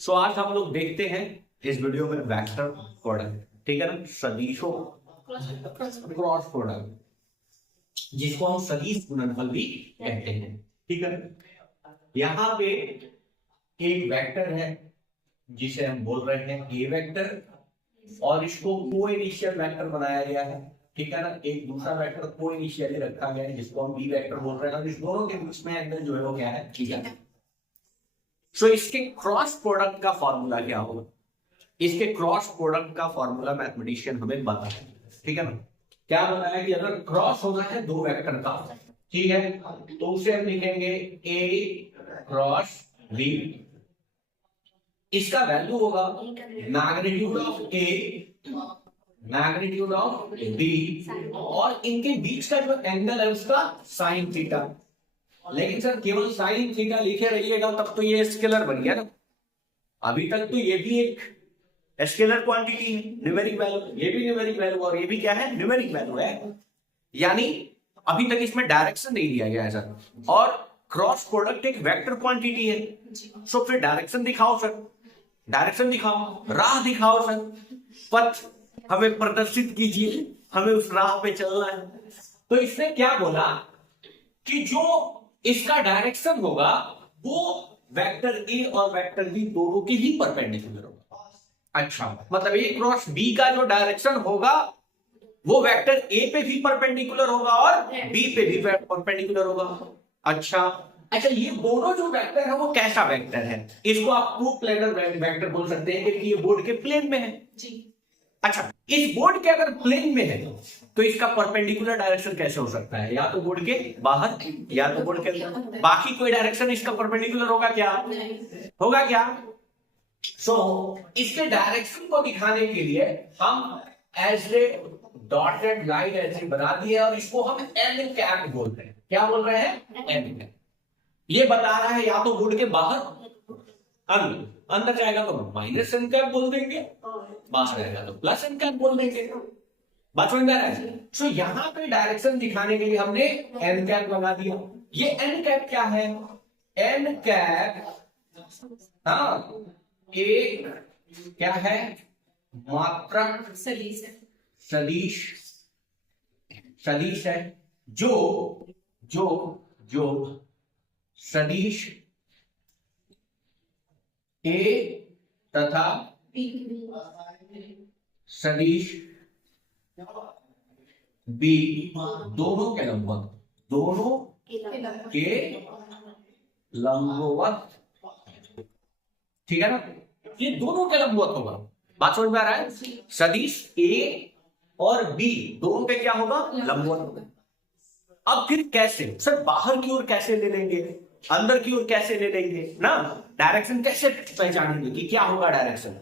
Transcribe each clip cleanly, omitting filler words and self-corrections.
सो आज हम लोग देखते हैं इस वीडियो में वेक्टर प्रोडक्ट, ठीक है ना, सदिशों क्रॉस प्रोडक्ट जिसको हम सदिश गुणनफल भी कहते हैं, ठीक है। यहाँ पे एक वेक्टर है जिसे हम बोल रहे हैं ए वेक्टर और इसको को इनिशियल वेक्टर बनाया गया है, ठीक है ना। एक दूसरा वेक्टर को इनिशियली रखा गया है जिसको हम बी वेक्टर बोल रहे हैं और इस दोनों के बीच में एंगल जो है वो क्या है, ठीक है। सो इसके क्रॉस प्रोडक्ट का फॉर्मूला क्या होगा? इसके क्रॉस प्रोडक्ट का फॉर्मूला मैथमेटिशियन हमें बताया, ठीक है ना। क्या बताया कि अगर क्रॉस होना है दो वेक्टर का, ठीक है, तो उसे हम लिखेंगे ए क्रॉस बी। इसका वैल्यू होगा magnitude of A magnitude of B और इनके बीच का जो एंगल है उसका साइन थीटा। लेकिन सर केवल साइन थीटा लिखे रहिएगा तब तो ये स्केलर बन गया ना। अभी तक तो ये भी एक स्केलर क्वांटिटी है, न्यूमेरिक वैल्यू, ये भी न्यूमेरिक वैल्यू और ये भी क्या है, न्यूमेरिक वैल्यू है। यानी अभी तक इसमें डायरेक्शन नहीं दिया गया है सर, और क्रॉस प्रोडक्ट एक वेक्टर क्वांटिटी है। सो फिर डायरेक्शन दिखाओ सर, डायरेक्शन दिखाओ, राह दिखाओ सर, पथ हमें प्रदर्शित कीजिए, हमें उस राह पे चलना है। तो इसने क्या बोला कि जो इसका डायरेक्शन होगा वो वेक्टर ए और वेक्टर बी दोनों के ही परपेंडिकुलर होगा। अच्छा, मतलब ए क्रॉस बी का जो डायरेक्शन होगा वो वेक्टर ए पे भी परपेंडिकुलर होगा और बी पे भी परपेंडिकुलर होगा। अच्छा, ये दोनों जो वेक्टर है वो कैसा वेक्टर है? इसको आप टू प्लेनर वेक्टर बोल सकते हैं क्योंकि ये बोर्ड के प्लेन में है जी। अच्छा, इस बोर्ड के अगर प्लेन में है तो इसका परपेंडिकुलर डायरेक्शन कैसे हो सकता है? या तो बोर्ड के बाहर या तो बोर्ड के अंदर, बाकी कोई डायरेक्शन इसका परपेंडिकुलर होगा क्या? होगा क्या? सो इसके डायरेक्शन को दिखाने के लिए हम एज ए डॉटेड लाइन ऐसे बना दिए और इसको हम एन कैप बोलते हैं। क्या बोल रहे हैं? N cap. ये बता रहा है या तो बोर्ड के बाहर अंदर जाएगा तो माइनस एन कैप बोल देंगे, बाहर आएगा तो प्लस एन कैप बोल देंगे। बात समझ में आ रहा है? सो यहाँ पे डायरेक्शन दिखाने के लिए हमने एन कैप लगा दिया। ये एन कैप क्या है? एन कैप हाँ एक क्या है? मात्रक सदिश है जो जो जो सदिश ए तथा सदिश बी दोनों के लंबवत, ठीक है ना। ये दोनों के लंबवत होगा। बात समझ में आ रहा है? सदिश ए और बी दोनों पे क्या होगा? लंबवत होगा। अब फिर कैसे सर? बाहर की ओर कैसे ले लेंगे, अंदर की ओर कैसे ले लेंगे ना? डायरेक्शन कैसे पहचानेंगे कि क्या होगा डायरेक्शन?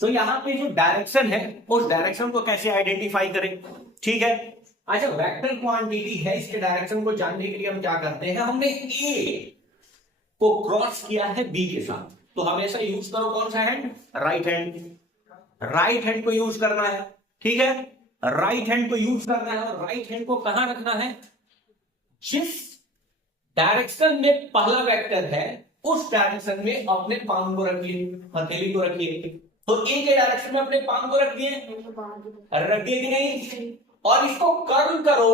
तो यहां पे जो डायरेक्शन है उस डायरेक्शन को कैसे आइडेंटिफाई करें, ठीक है। अच्छा, वेक्टर क्वांटिटी है, इसके डायरेक्शन को जानने के लिए हम क्या करते हैं? हमने ए को क्रॉस किया है बी के साथ, तो हमेशा यूज करो कौन सा hand? Right hand. Right hand को यूज करना है, ठीक है। राइट हैंड को यूज करना है और राइट हैंड को कहां रखना है? जिस डायरेक्शन में पहला वेक्टर है उस डायरेक्शन में अपने पाम को रखिए, हथेली को रखिए। तो ए के डायरेक्शन में अपने पाम को रख दिए कि नहीं? और इसको कर्ल करो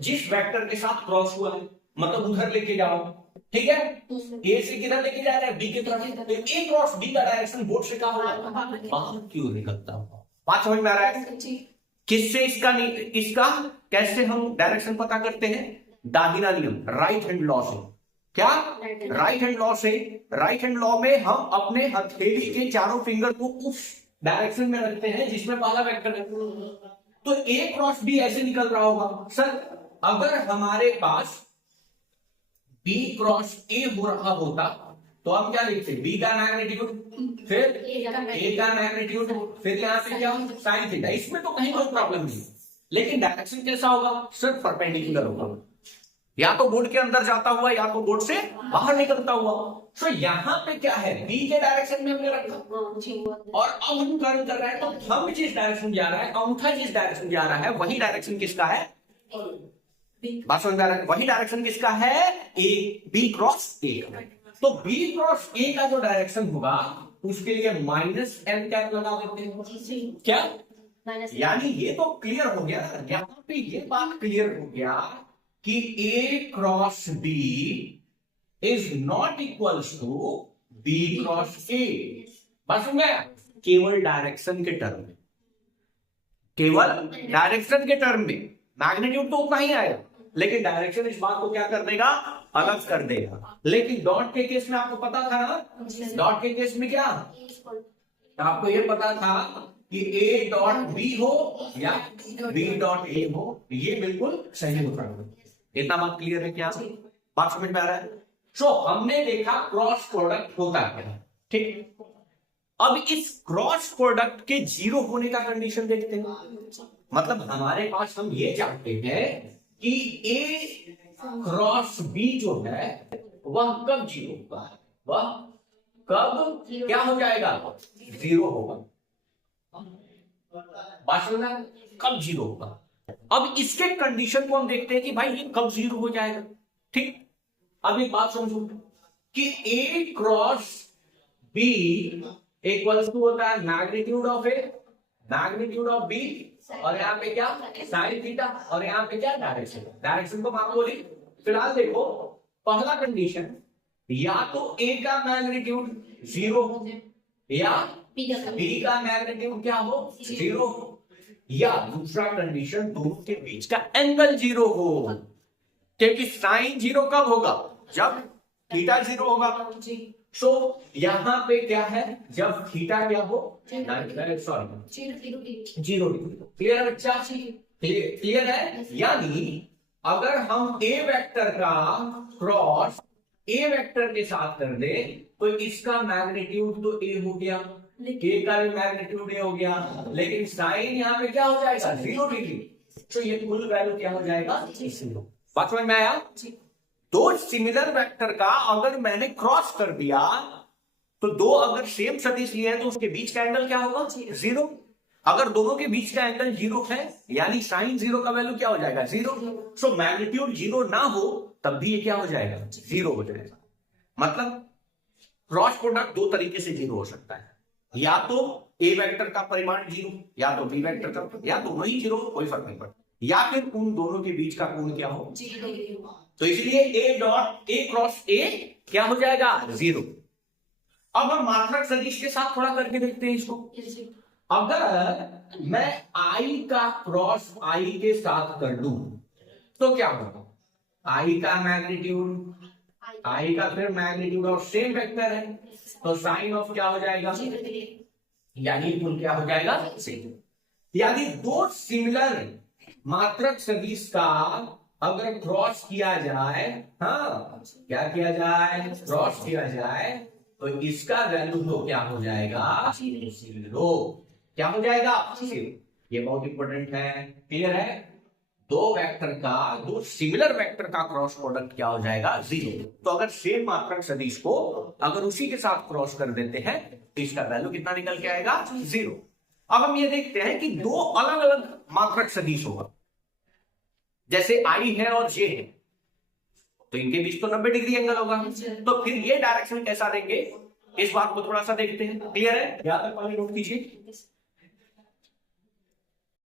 जिस वेक्टर के साथ क्रॉस हुआ है, मतलब उधर लेके जाओ, ठीक है। ए से किधर लेके जा रहे हैं? बी की तरफ। तो ए क्रॉस बी का डायरेक्शन बोर्ड से कहां होगा? बाहर की ओर निकलता होगा। बात समझ में आ रहा है? किससे इसका कैसे हम डायरेक्शन पता करते हैं? दाहिना नियम, राइट हैंड लॉ से। क्या? राइट हैंड लॉ से। राइट हैंड लॉ में हम अपने हथेली के चारों फिंगर को उस डायरेक्शन में रखते हैं जिसमें पहला वेक्टर है। तो ए क्रॉस बी ऐसे निकल रहा होगा। सर अगर हमारे पास बी क्रॉस ए हो रहा होता तो हम क्या लिखते? बी का मैग्नीट्यूड फिर ए का मैग्नीट्यूड फिर यहां से क्या? Sine theta. इसमें तो कहीं कोई प्रॉब्लम नहीं, लेकिन डायरेक्शन कैसा होगा? सिर्फ परपेंडिकुलर होगा, या तो बोर्ड के अंदर जाता हुआ या तो बोर्ड से बाहर निकलता हुआ। तो यहाँ पे क्या है? बी के डायरेक्शन में हमने रखा और अब हम कर्ल कर रहे हैं, तो हम जिस डायरेक्शन जा रहा है, अंगूठा जिस डायरेक्शन जा रहा है वही डायरेक्शन किसका है? बात समझ में आ रहा है? वही डायरेक्शन किसका है? ए, बी क्रॉस ए। तो बी क्रॉस ए का जो डायरेक्शन होगा उसके लिए माइनस एन कैप लगा देते हैं। क्या? यानी ये तो क्लियर हो गया ना, यहां पे ये बात क्लियर हो गया कि A cross B is not equals to B cross A. बस हो गया, केवल डायरेक्शन के टर्म में, केवल डायरेक्शन के टर्म में मैग्नीट्यूड तो उतना ही आएगा, लेकिन डायरेक्शन इस बात को क्या कर देगा, अलग कर देगा। लेकिन डॉट के केस में आपको पता था ना, डॉट के केस में क्या आपको ये पता था कि ए डॉट बी हो या बी डॉट ए हो, ये बिल्कुल सही होता है। इतना बात क्लियर है क्या? बात समझ में आ रहा है? तो हमने देखा क्रॉस प्रोडक्ट होता है, ठीक। अब इस क्रॉस प्रोडक्ट के जीरो होने का कंडीशन देखते हैं। मतलब हमारे पास हम ये जानते हैं कि ए क्रॉस बी जो है वह कब जीरो होगा, वह कब क्या हो जाएगा, जीरो होगा। बात समझना, कब जीरो होगा। अब इसके कंडीशन को हम देखते हैं कि भाई ये कब जीरो हो जाएगा, ठीक। अब एक बात समझो कि A cross B equals to होता है magnitude of A, magnitude of B, और यहाँ पे क्या साइन थीटा, और यहाँ पे क्या डायरेक्शन, डायरेक्शन को मालूम। फिलहाल देखो पहला कंडीशन, या तो ए का मैग्नीट्यूड जीरो हो या बी का मैग्नीट्यूड क्या हो, जीरो हो, या दूसरा कंडीशन दोनों के बीच का एंगल जीरो हो। क्योंकि साइन जीरो कब होगा, जब थीटा जीरो होगा। सो यहां पे क्या है, जब थीटा क्या हो, सॉरी जीरो डिग्री। क्लियर है बच्चा, क्लियर है। यानी अगर हम ए वेक्टर का क्रॉस ए वेक्टर के साथ कर दे तो इसका मैग्नीट्यूड तो ए हो गया, ए का भी मैग्नीट्यूड ए हो गया, लेकिन साइन यहां पे क्या हो जाएगा, जीरो डिग्री। तो ये कुल वैल्यू क्या हो जाएगा, जीरो। बात समझ में आया? दो सिमिलर वेक्टर का अगर मैंने क्रॉस कर दिया तो दो अगर सेम सदिश लिए हैं तो उसके बीच का एंगल क्या होगा, जीरो। अगर दोनों के बीच का एंगल जीरो है यानी साइन जीरो का वैल्यू क्या हो जाएगा, जीरो। सो मैग्नीट्यूड जीरो ना हो तब भी ये क्या हो जाएगा, जीरो हो जाएगा। मतलब क्रॉस प्रोडक्ट दो तरीके से जीरो हो सकता है, या तो ए वेक्टर का परिमाण जीरो, या तो बी वेक्टर का, या दोनों ही जीरो, कोई फर्क नहीं पड़ता, या फिर उन दोनों के बीच का कोण क्या हो, जीरो। तो इसलिए ए डॉट ए क्रॉस ए क्या हो जाएगा, जीरो। अब हम मात्रक सदिश के साथ थोड़ा करके देखते हैं इसको। अगर मैं आई का क्रॉस आई के साथ कर दूं तो क्या होगा, आई का मैग्नीट्यूड, आई का फिर मैग्नीट्यूड और सेम वेक्टर है तो साइन ऑफ क्या हो जाएगा, यानी कुल क्या हो जाएगा, यानी दो सिमिलर मात्रक सदिश का अगर क्रॉस किया जाए, हाँ क्या किया जाए, क्रॉस किया जाए तो इसका वैल्यू तो क्या हो जाएगा, जीरो। क्या हो जाएगा, जीरो। ये बहुत इंपॉर्टेंट है, क्लियर है। दो वेक्टर का, दो सिमिलर वेक्टर का क्रॉस प्रोडक्ट क्या हो जाएगा, जीरो। तो अगर सेम मात्रक सदिश को अगर उसी के साथ क्रॉस कर देते हैं तो इसका वैल्यू कितना निकल के आएगा, जीरो। अब हम ये देखते हैं कि दो अलग अलग मात्रक सदिश होगा, जैसे आई है और जे है, तो इनके बीच तो 90 डिग्री एंगल होगा। तो फिर ये डायरेक्शन कैसा देंगे, इस बात को थोड़ा सा देखते हैं। क्लियर है, यहां तक पहले नोट कीजिए।